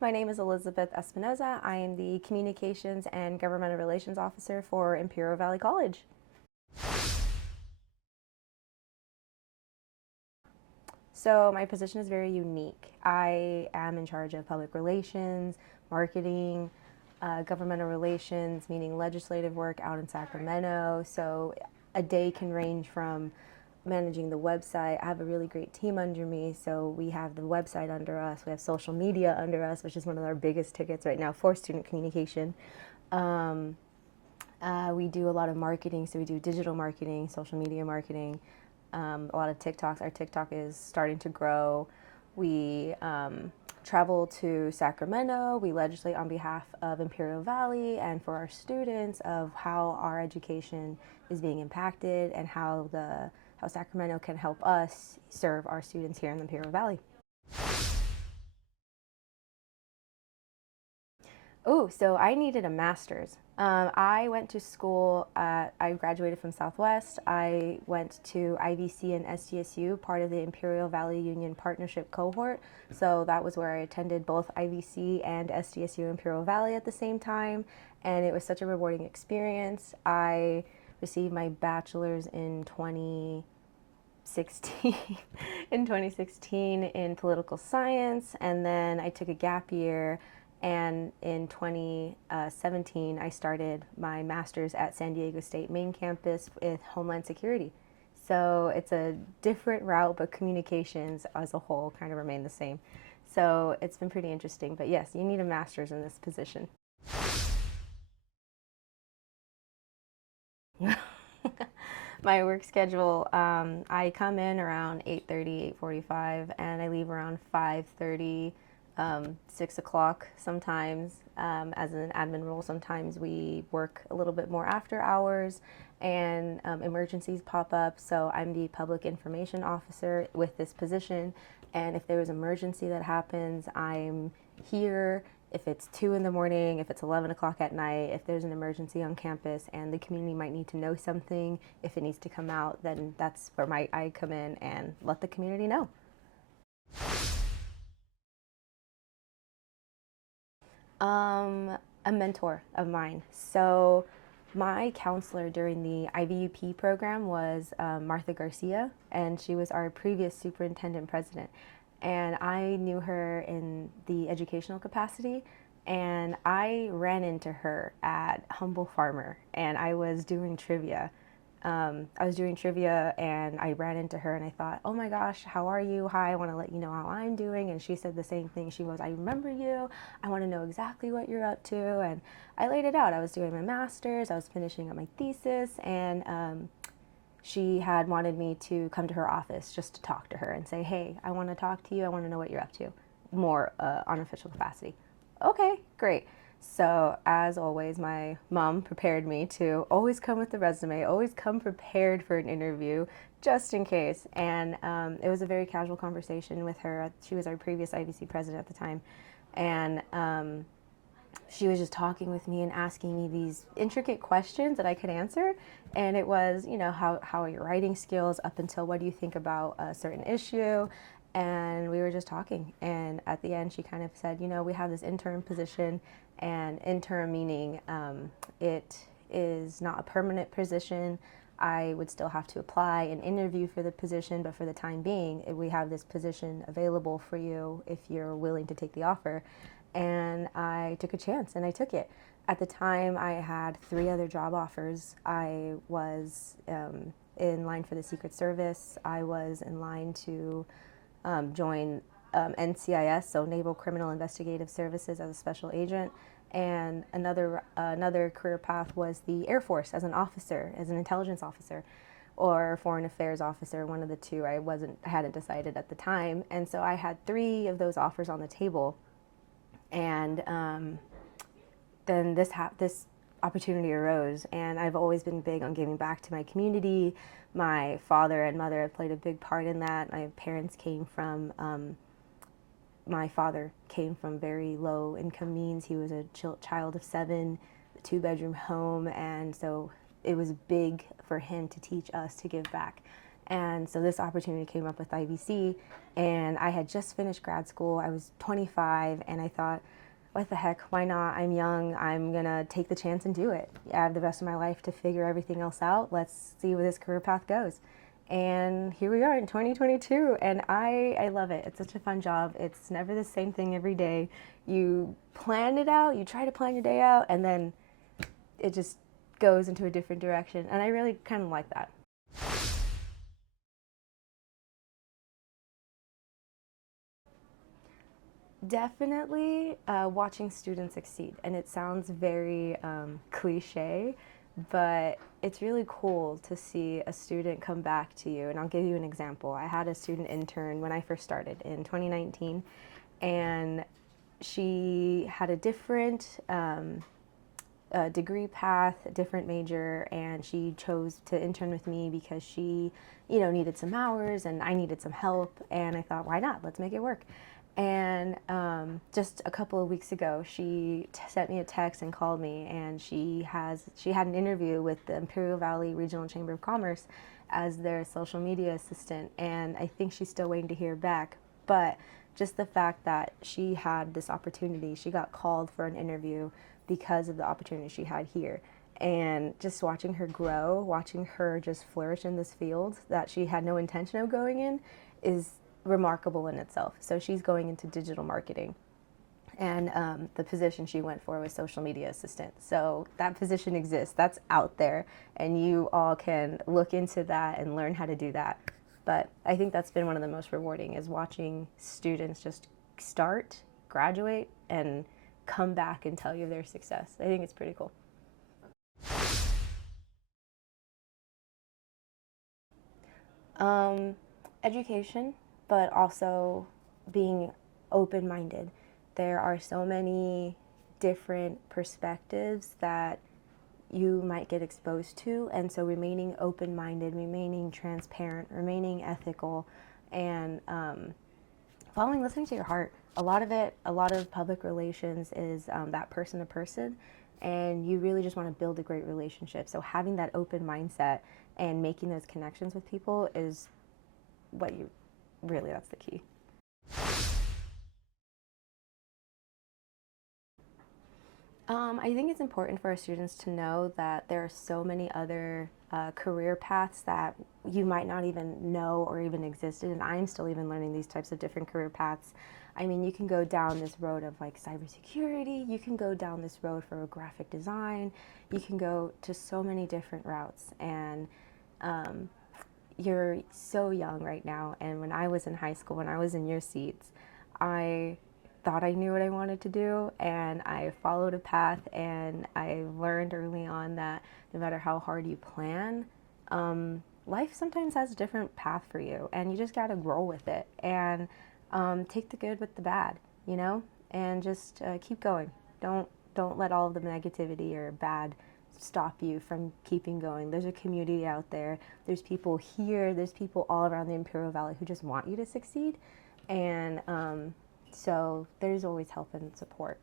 My name is Elizabeth Espinoza. I am the Communications and Governmental Relations Officer for Imperial Valley College. So my position is very unique. I am in charge of public relations, marketing, governmental relations, meaning legislative work out in Sacramento. So a day can range from managing the website. I have a really great team under me. So we have the website under us. We have social media under us, which is one of our biggest tickets right now for student communication. Um, we do a lot of marketing. So we do digital marketing, social media marketing, a lot of TikToks. Our TikTok is starting to grow. We travel to Sacramento. We legislate on behalf of Imperial Valley and for our students of how our education is being impacted and how Sacramento can help us serve our students here in the Imperial Valley. Oh, so I needed a master's. I went to school, I graduated from Southwest. I went to IVC and SDSU, part of the Imperial Valley Union Partnership cohort. So that was where I attended both IVC and SDSU Imperial Valley at the same time. And it was such a rewarding experience. I received my bachelor's in 2016 in 2016 in political science, and then I took a gap year, and in 2017 I started my master's at San Diego State main campus with Homeland Security. So it's a different route, but communications as a whole kind of remain the same. So it's been pretty interesting, but yes, you need a master's in this position. My work schedule, I come in around 8:30, 8:45, and I leave around 5:30, 6 o'clock sometimes. As an admin role, sometimes we work a little bit more after hours, and emergencies pop up. So I'm the public information officer with this position, and if there is an emergency that happens, I'm here. If it's 2 in the morning, if it's 11 o'clock at night, if there's an emergency on campus and the community might need to know something, if it needs to come out, then that's where I come in and let the community know. Um, a mentor of mine. So my counselor during the IVUP program was Martha Garcia, and she was our previous superintendent president. And I knew her in the educational capacity, and I ran into her at Humble Farmer, and I was doing trivia and I ran into her and I thought, oh my gosh, how are you? Hi, I want to let you know how I'm doing. And she said the same thing. She goes, I remember you. I want to know exactly what you're up to. And I laid it out. I was doing my master's, I was finishing up my thesis, and she had wanted me to come to her office just to talk to her and say, hey, I want to talk to you. I want to know what you're up to, more on official capacity. Okay, great. So, as always, my mom prepared me to always come with the resume, always come prepared for an interview, just in case. And it was a very casual conversation with her. She was our previous IVC president at the time. And she was just talking with me and asking me these intricate questions that I could answer. And it was, how are your writing skills up until what do you think about a certain issue? And we were just talking. And at the end, she kind of said, we have this interim position, and interim meaning it is not a permanent position. I would still have to apply and interview for the position, but for the time being, we have this position available for you if you're willing to take the offer. And I took a chance and I took it. At the time, I had 3 other job offers. I was in line for the Secret Service. I was in line to join NCIS, so Naval Criminal Investigative Services, as a special agent. And another career path was the Air Force as an officer, as an intelligence officer, or foreign affairs officer, one of the two. I hadn't decided at the time. And so I had 3 of those offers on the table. And then this opportunity arose, and I've always been big on giving back to my community. My father and mother have played a big part in that. My father came from very low income means. He was a child of 7, a 2-bedroom home, and so it was big for him to teach us to give back. And so this opportunity came up with IVC, and I had just finished grad school. I was 25, and I thought, what the heck, why not? I'm young, I'm gonna take the chance and do it. I have the rest of my life to figure everything else out. Let's see where this career path goes. And here we are in 2022, and I love it. It's such a fun job. It's never the same thing every day. You plan it out, you try to plan your day out, and then it just goes into a different direction. And I really kind of like that. Definitely watching students succeed. And it sounds very cliche, but it's really cool to see a student come back to you. And I'll give you an example. I had a student intern when I first started in 2019, and she had a different degree path, a different major, and she chose to intern with me because she, needed some hours and I needed some help. And I thought, why not? Let's make it work. And just a couple of weeks ago, she sent me a text and called me, and she had an interview with the Imperial Valley Regional Chamber of Commerce as their social media assistant, and I think she's still waiting to hear back. But just the fact that she had this opportunity, she got called for an interview because of the opportunity she had here. And just watching her grow, watching her just flourish in this field that she had no intention of going in is remarkable in itself. So she's going into digital marketing, and the position she went for was social media assistant. So that position exists, that's out there, and you all can look into that and learn how to do that. But I think that's been one of the most rewarding, is watching students just start, graduate, and come back and tell you of their success. I think it's pretty cool. Um, Education, but also being open minded. There are so many different perspectives that you might get exposed to, and so remaining open minded, remaining transparent, remaining ethical, and listening to your heart. A lot of public relations is that person to person, and you really just want to build a great relationship. So having that open mindset and making those connections with people is what you really, that's the key. I think it's important for our students to know that there are so many other career paths that you might not even know or even existed, and I'm still even learning these types of different career paths. I mean, you can go down this road of like cybersecurity, you can go down this road for graphic design, you can go to so many different routes, and um, you're so young right now. And when I was in high school, when I was in your seats, I thought I knew what I wanted to do, and I followed a path, and I learned early on that no matter how hard you plan, life sometimes has a different path for you, and you just got to roll with it and take the good with the bad, you know, and just keep going. Don't let all of the negativity or bad stop you from keeping going. There's a community out there. There's people here. There's people all around the Imperial Valley who just want you to succeed, and so there's always help and support.